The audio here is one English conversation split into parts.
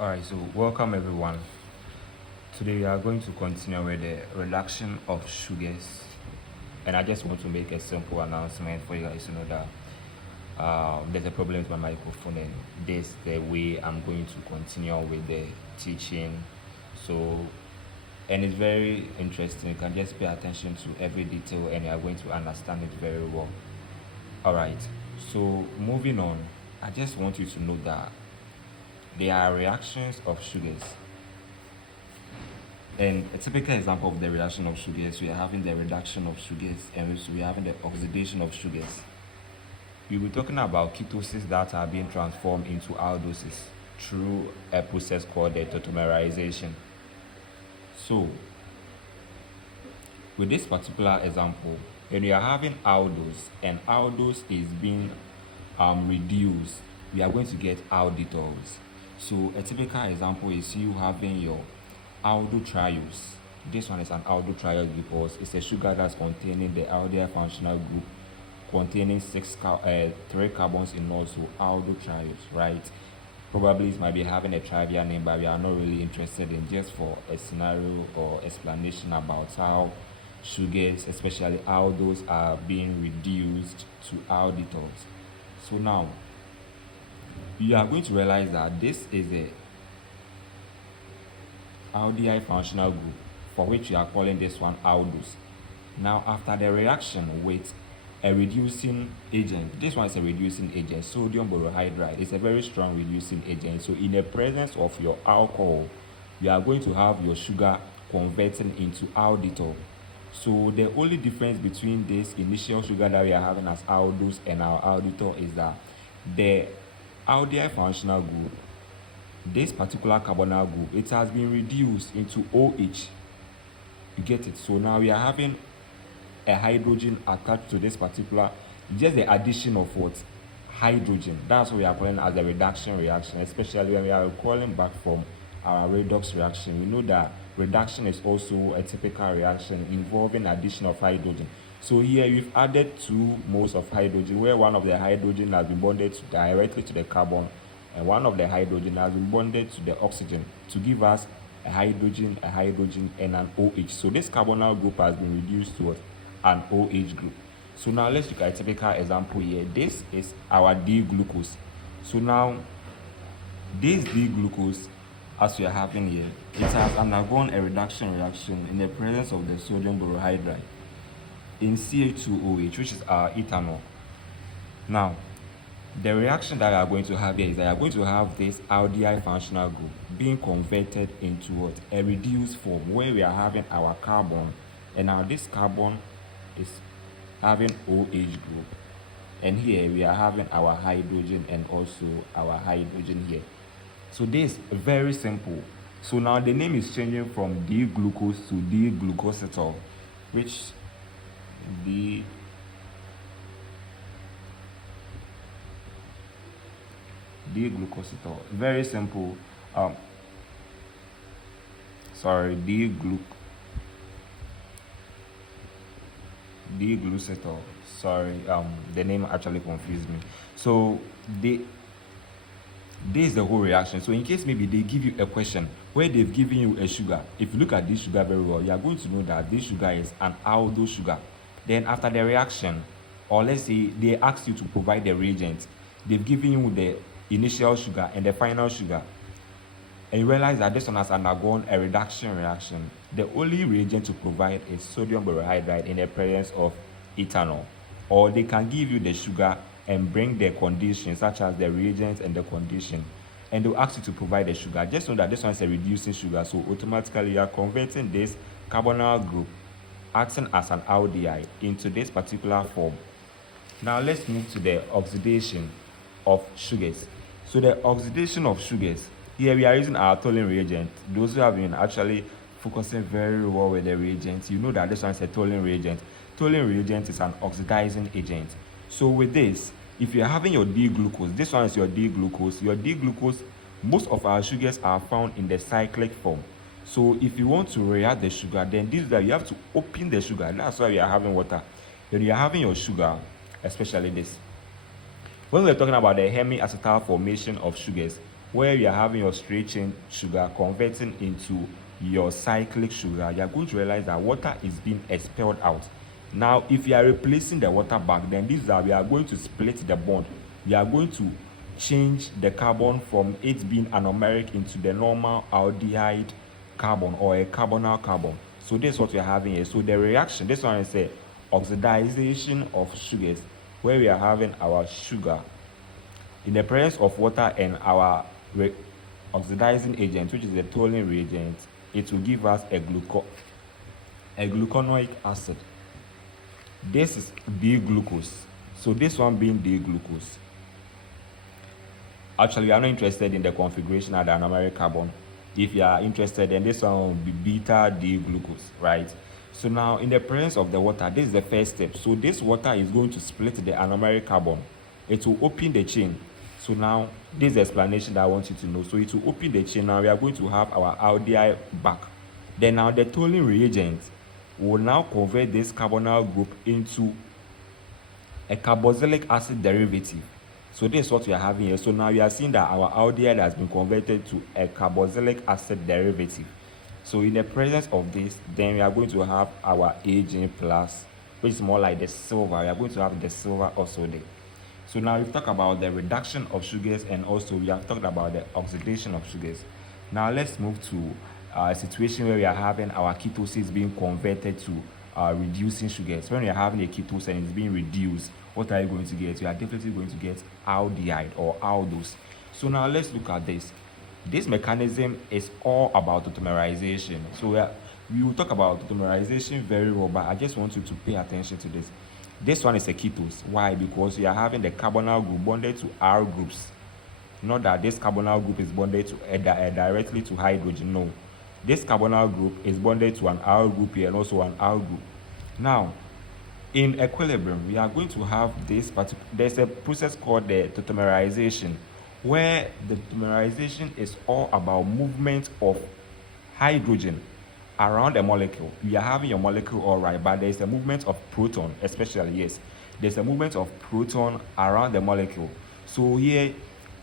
Alright, so welcome everyone. Today we are going to continue with the reduction of sugars, and I just want to make a simple announcement for you guys to know that there's a problem with my microphone, and this is the way I'm going to continue with the teaching. So, and it's very interesting. You can just pay attention to every detail, and you are going to understand it very well. Alright, so moving on, I just want you to know that there are reactions of sugars. And a typical example of the reduction of sugars, we are having the reduction of sugars and we are having the oxidation of sugars. We'll be talking about ketosis that are being transformed into aldoses through a process called the tautomerization. So, with this particular example, when we are having aldose and aldose is being reduced, we are going to get aldetols. So a typical example is you having your aldotriose. This one is an aldotriose because it's a sugar that's containing the aldehyde functional group containing 3 carbons in all, so aldotriose, right? Probably it might be having a trivial name, but we are not really interested in, just for a scenario or explanation about how sugars, especially aldose, are being reduced to aldetols. So now you are going to realize that this is a aldehyde functional group for which we are calling this one aldose. Now after the reaction with a reducing agent, this one is a reducing agent, sodium borohydride. It's a very strong reducing agent. So in the presence of your alcohol, you are going to have your sugar converting into aldetol. So the only difference between this initial sugar that we are having as aldose and our aldetol is that the aldehyde functional group, this particular carbonyl group, it has been reduced into OH. You get it? So now we are having a hydrogen attached to this particular, just the addition of what? Hydrogen. That's what we are calling as a reduction reaction, especially when we are calling back from our redox reaction. We know that reduction is also a typical reaction involving addition of hydrogen. So here we've added 2 moles of hydrogen, where one of the hydrogen has been bonded directly to the carbon, and one of the hydrogen has been bonded to the oxygen to give us a hydrogen, and an OH. So this carbonyl group has been reduced to an OH group. So now let's look at a typical example here. This is our D-glucose. So now this D-glucose, as we are having here, it has undergone a reduction reaction in the presence of the sodium borohydride in CH2OH, which is our ethanol. Now, the reaction that we are going to have here is that we are going to have this aldehyde functional group being converted into what? A reduced form, where we are having our carbon, and now this carbon is having OH group, and here we are having our hydrogen and also our hydrogen here. So this is very simple. So now the name is changing from D-glucose to D-glucosetol, which D-glucosetol. Very simple. D-glucosetol. Sorry, the name actually confused me. So this is the whole reaction. So in case maybe they give you a question where they've given you a sugar, if you look at this sugar very well, you are going to know that this sugar is an aldose sugar. Then after the reaction, or let's say they asked you to provide the reagent, they've given you the initial sugar and the final sugar, and you realize that this one has undergone a reduction reaction. The only reagent to provide is sodium borohydride in the presence of ethanol. Or they can give you the sugar and bring the conditions, such as the reagents and the condition, and they'll ask you to provide the sugar. Just know that this one is a reducing sugar, so automatically you are converting this carbonyl group acting as an aldehyde into this particular form. Now let's move to the oxidation of sugars. So the oxidation of sugars, here we are using our tolling reagent. Those who have been actually focusing very well with the reagents, you know that this one is a tolling reagent. Tolling reagent is an oxidizing agent. So with this, if you're having your D-glucose, this one is your D-glucose. Your D-glucose, most of our sugars are found in the cyclic form. So if you want to react the sugar, then this is that you have to open the sugar. That's why we are having water. When you are having your sugar, especially this, when we're talking about the hemiacetal formation of sugars, where you are having your straight chain sugar converting into your cyclic sugar, you are going to realize that water is being expelled out. Now, if you are replacing the water back, then this is how we are going to split the bond. We are going to change the carbon from it being anomeric into the normal aldehyde carbon or a carbonyl carbon. So this is what we are having here. So the reaction, this one is a oxidation of sugars, where we are having our sugar in the presence of water and our oxidizing agent, which is the tolling reagent. It will give us a gluconic acid. This is D-glucose. So this one being D-glucose. Actually, we are not interested in the configuration of the anomeric carbon. If you are interested, then this one will be beta D-glucose, right? So now, in the presence of the water, this is the first step. So this water is going to split the anomeric carbon. It will open the chain. So now, this is the explanation that I want you to know. So it will open the chain. Now we are going to have our aldehyde back. Then now the tolling reagent will now convert this carbonyl group into a carboxylic acid derivative. So this is what we are having here. So now we are seeing that our aldehyde has been converted to a carboxylic acid derivative. So in the presence of this, then we are going to have our Ag plus, which is more like the silver. We are going to have the silver also there. So now we've talked about the reduction of sugars, and also we have talked about the oxidation of sugars. Now let's move to a situation where we are having our ketosis being converted to reducing sugars. When we are having a ketose and it's being reduced, what are you going to get? You are definitely going to get aldehyde or aldose. So now let's look at this. This mechanism is all about tautomerization. So we will talk about tautomerization very well, but I just want you to pay attention to this. This one is a ketose. Why? Because we are having the carbonyl group bonded to R groups. Not that this carbonyl group is bonded to directly to hydrogen. No. This carbonyl group is bonded to an R group here and also an R group. Now, in equilibrium, we are going to have this particular, there's a process called the tautomerization, where the tautomerization is all about movement of hydrogen around a molecule. We are having a molecule all right, but there's a movement of proton, especially, yes. There's a movement of proton around the molecule. So here,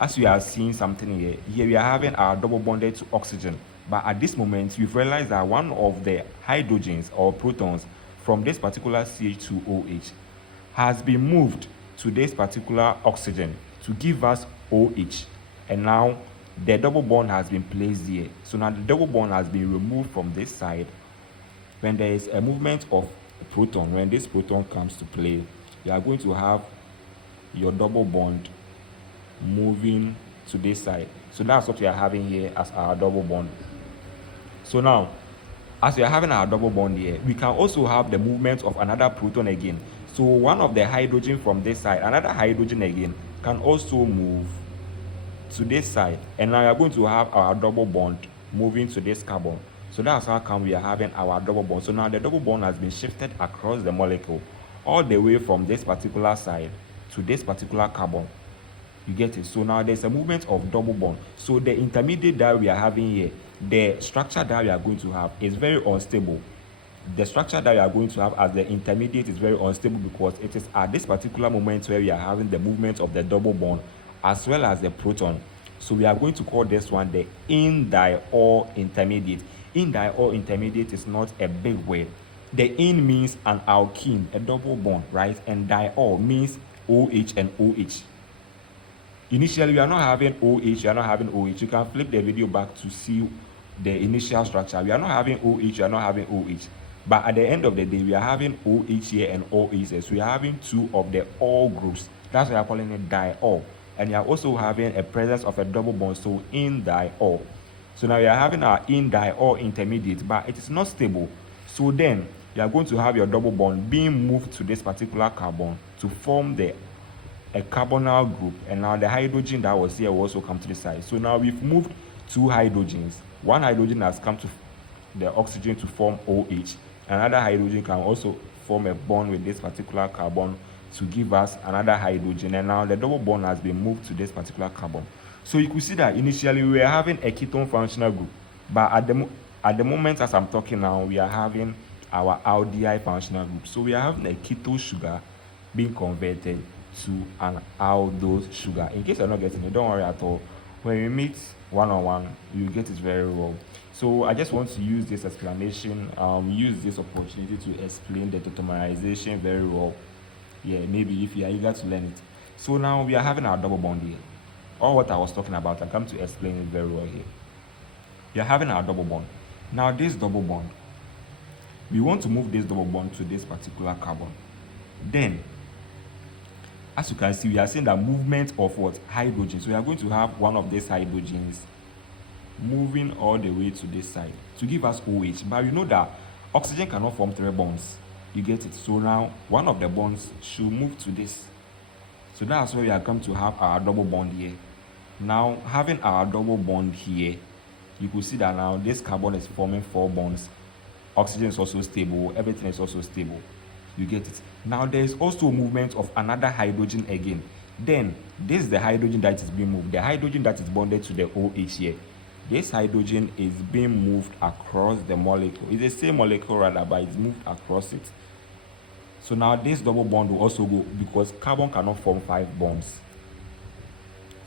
as we are seeing something here we are having our double bonded to oxygen. But at this moment, we've realized that one of the hydrogens or protons from this particular CH2OH has been moved to this particular oxygen to give us OH. And now the double bond has been placed here. So now the double bond has been removed from this side. When there is a movement of proton, when this proton comes to play, you are going to have your double bond moving to this side. So that's what we are having here as our double bond. So now, as we are having our double bond here, we can also have the movement of another proton again. So one of the hydrogen from this side, another hydrogen again, can also move to this side, and now we are going to have our double bond moving to this carbon. So that's how come we are having our double bond. So now the double bond has been shifted across the molecule all the way from this particular side to this particular carbon. You get it? So now there's a movement of double bond. So the intermediate that we are having here, the structure that we are going to have is very unstable. The structure that we are going to have as the intermediate is very unstable because it is at this particular moment where we are having the movement of the double bond as well as the proton. So we are going to call this one the indiol intermediate. Indiol intermediate is not a big word. The in means an alkene, a double bond, right? And diol means OH and OH. Initially, we are not having OH, we are not having OH. You can flip the video back to see the initial structure. We are not having OH, we are not having OH. But at the end of the day, we are having OH here and OH here. So we are having two of the ol groups. That's why we are calling it diol. And you are also having a presence of a double bond, so indiol. So now you are having our indiol intermediate, but it is not stable. So then you are going to have your double bond being moved to this particular carbon to form a carbonyl group, and now the hydrogen that was here will also come to the side. So now we've moved two hydrogens. One hydrogen has come to the oxygen to form OH. Another hydrogen can also form a bond with this particular carbon to give us another hydrogen, and now the double bond has been moved to this particular carbon. So you could see that initially we were having a ketone functional group, but at the moment as I'm talking now, we are having our aldehyde functional group. So we are having a ketose sugar being converted to an aldose sugar. In case you're not getting it, don't worry at all. when we meet one-on-one, you get it very well. So I just want to use this explanation, use this opportunity to explain the tautomerization very well. Yeah, maybe if you are eager to learn it. So now we are having our double bond here. All what I was talking about, I come to explain it very well here. We are having our double bond. Now this double bond, we want to move this double bond to this particular carbon. Then, as you can see, we are seeing the movement of what? Hydrogen. So we are going to have one of these hydrogens moving all the way to this side to give us OH. But you know that oxygen cannot form 3 bonds. You get it? So now one of the bonds should move to this. So that's where we are going to have our double bond here. Now having our double bond here, you could see that now this carbon is forming 4 bonds. Oxygen is also stable. Everything is also stable. You get it? Now there is also movement of another hydrogen again. Then this is the hydrogen that is being moved. The hydrogen that is bonded to the OH here. This hydrogen is being moved across the molecule. It's the same molecule rather, but it's moved across it. So now this double bond will also go, because carbon cannot form 5 bonds.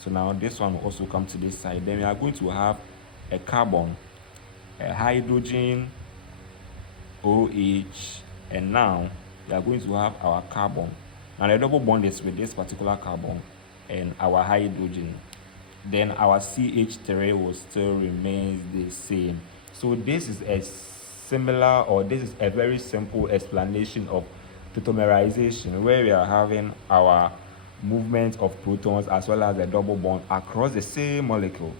So now this one will also come to this side. Then we are going to have a carbon, a hydrogen, OH, and now we are going to have our carbon. And the double bond is with this particular carbon and our hydrogen. Then our CH3 will still remain the same. So this is a similar, or this is a very simple explanation of tautomerization, where we are having our movement of protons as well as the double bond across the same molecule.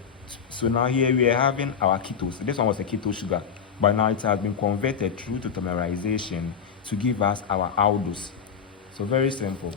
So now here we are having our ketose. This one was a keto sugar, but now it has been converted through tautomerization to give us our aldose. So very simple.